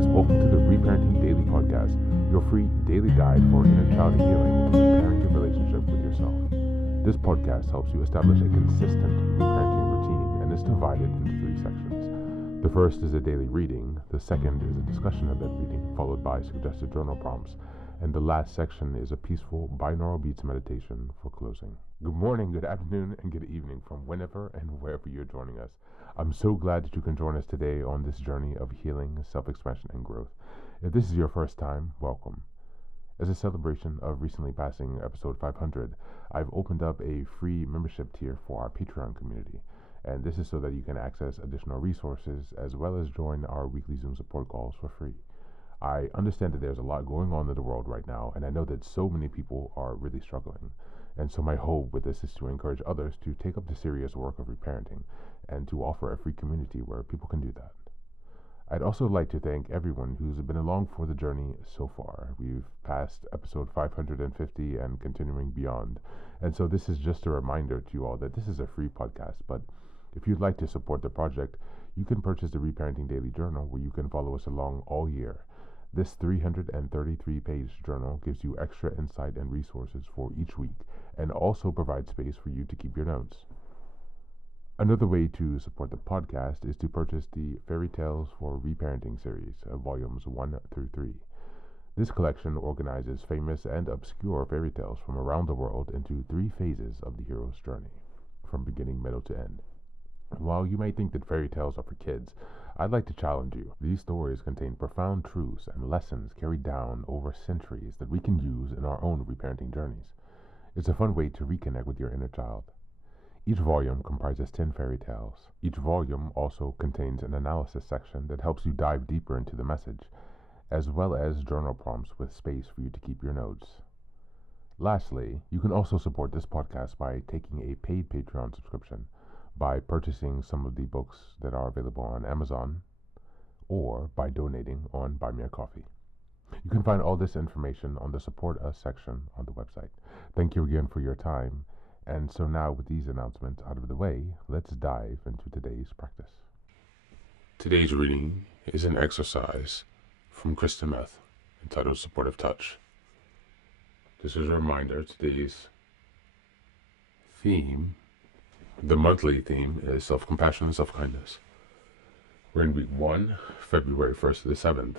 guys, welcome to the Reparenting Daily podcast, your free daily guide for inner child healing and repairing your relationship with yourself. This podcast helps you establish a consistent reparenting routine and is divided into 3 sections. The first is a daily reading, the second is a discussion of that reading, followed by suggested journal prompts, and the last section is a peaceful binaural beats meditation for closing. Good morning, good afternoon, and good evening from whenever and wherever you're joining us. I'm so glad that you can join us today on this journey of healing, self-expression, and growth. If this is your first time, welcome. As a celebration of recently passing episode 500, I've opened up a free membership tier for our Patreon community. And this is so that you can access additional resources as well as join our weekly Zoom support calls for free. I understand that there's a lot going on in the world right now, and I know that so many people are really struggling. And so my hope with this is to encourage others to take up the serious work of reparenting and to offer a free community where people can do that. I'd also like to thank everyone who's been along for the journey so far. We've passed episode 550 and continuing beyond. And so this is just a reminder to you all that this is a free podcast, but if you'd like to support the project, you can purchase the Reparenting Daily Journal where you can follow us along all year. This 333-page journal gives you extra insight and resources for each week and also provides space for you to keep your notes. Another way to support the podcast is to purchase the Fairy Tales for Reparenting series, volumes 1 through 3. This collection organizes famous and obscure fairy tales from around the world into 3 phases of the hero's journey, from beginning, middle, to end. While you may think that fairy tales are for kids, I'd like to challenge you. These stories contain profound truths and lessons carried down over centuries that we can use in our own reparenting journeys. It's a fun way to reconnect with your inner child. Each volume comprises 10 fairy tales. Each volume also contains an analysis section that helps you dive deeper into the message, as well as journal prompts with space for you to keep your notes. Lastly, you can also support this podcast by taking a paid Patreon subscription, by purchasing some of the books that are available on Amazon, or by donating on Buy Me a Coffee. You can find all this information on the Support Us section on the website. Thank you again for your time. And so now, with these announcements out of the way, let's dive into today's practice. Today's reading is an exercise from Kristen Meth entitled Supportive Touch. This is a reminder, today's theme, the monthly theme, is self-compassion and self-kindness. We're in week 1, February 1st to the 7th,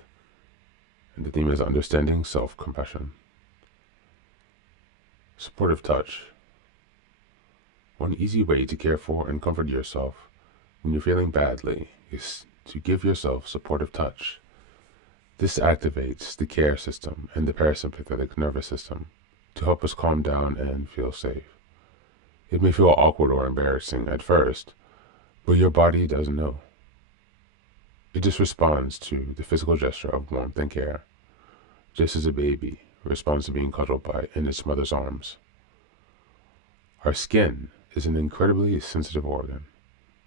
and the theme is understanding self-compassion. Supportive touch. One easy way to care for and comfort yourself when you're feeling badly is to give yourself supportive touch. This activates the care system and the parasympathetic nervous system to help us calm down and feel safe. It may feel awkward or embarrassing at first, but your body doesn't know. It just responds to the physical gesture of warmth and care, just as a baby responds to being cuddled in its mother's arms. Our skin is an incredibly sensitive organ.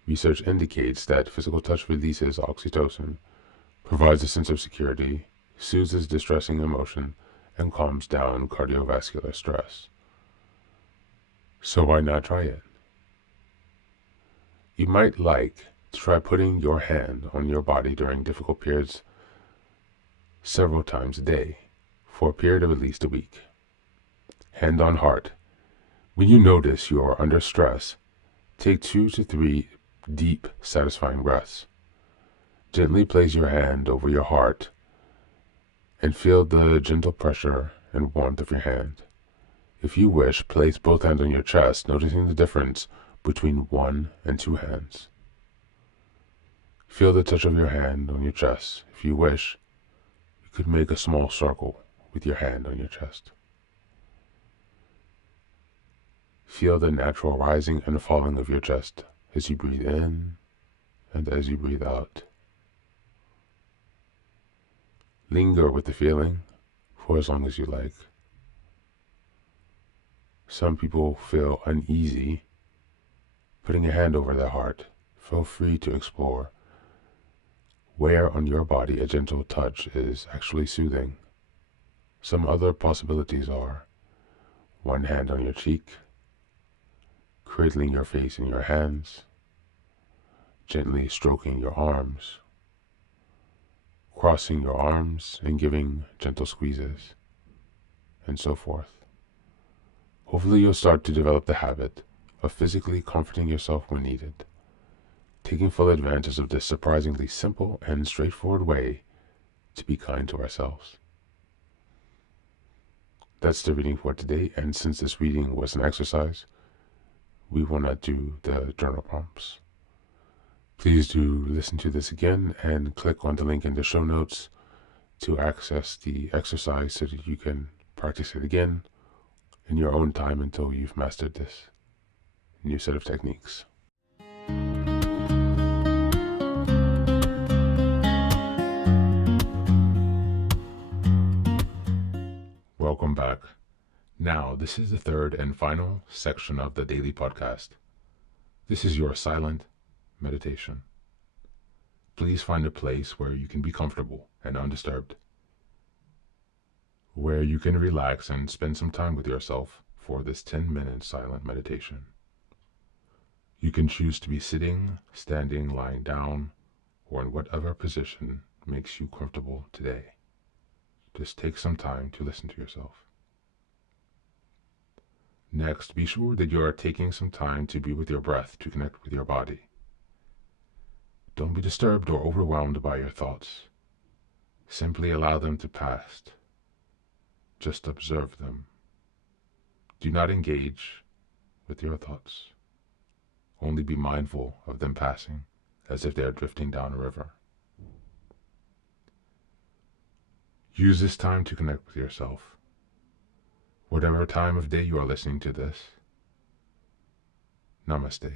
Research indicates that physical touch releases oxytocin, provides a sense of security, soothes distressing emotion, and calms down cardiovascular stress. So why not try it? You might like to try putting your hand on your body during difficult periods several times a day for a period of at least a week. Hand on heart. When you notice you are under stress, take 2 to 3 deep, satisfying breaths. Gently place your hand over your heart and feel the gentle pressure and warmth of your hand. If you wish, place both hands on your chest, noticing the difference between 1 and 2 hands. Feel the touch of your hand on your chest. If you wish, you could make a small circle with your hand on your chest. Feel the natural rising and falling of your chest as you breathe in and as you breathe out. Linger with the feeling for as long as you like. Some people feel uneasy putting a hand over their heart. Feel free to explore where on your body a gentle touch is actually soothing. Some other possibilities are 1 hand on your cheek, cradling your face in your hands, gently stroking your arms, crossing your arms and giving gentle squeezes, and so forth. Hopefully you'll start to develop the habit of physically comforting yourself when needed, taking full advantage of this surprisingly simple and straightforward way to be kind to ourselves. That's the reading for today, and since this reading was an exercise, we will not do the journal prompts. Please do listen to this again and click on the link in the show notes to access the exercise so that you can practice it again in your own time until you've mastered this new set of techniques. Welcome back. Now, this is the third and final section of the daily podcast. This is your silent meditation. Please find a place where you can be comfortable and undisturbed, where you can relax and spend some time with yourself for this 10-minute silent meditation. You can choose to be sitting, standing, lying down, or in whatever position makes you comfortable today. Just take some time to listen to yourself. Next, be sure that you are taking some time to be with your breath to connect with your body. Don't be disturbed or overwhelmed by your thoughts. Simply allow them to pass. Just observe them. Do not engage with your thoughts. Only be mindful of them passing, as if they are drifting down a river. Use this time to connect with yourself. Whatever time of day you are listening to this, Namaste.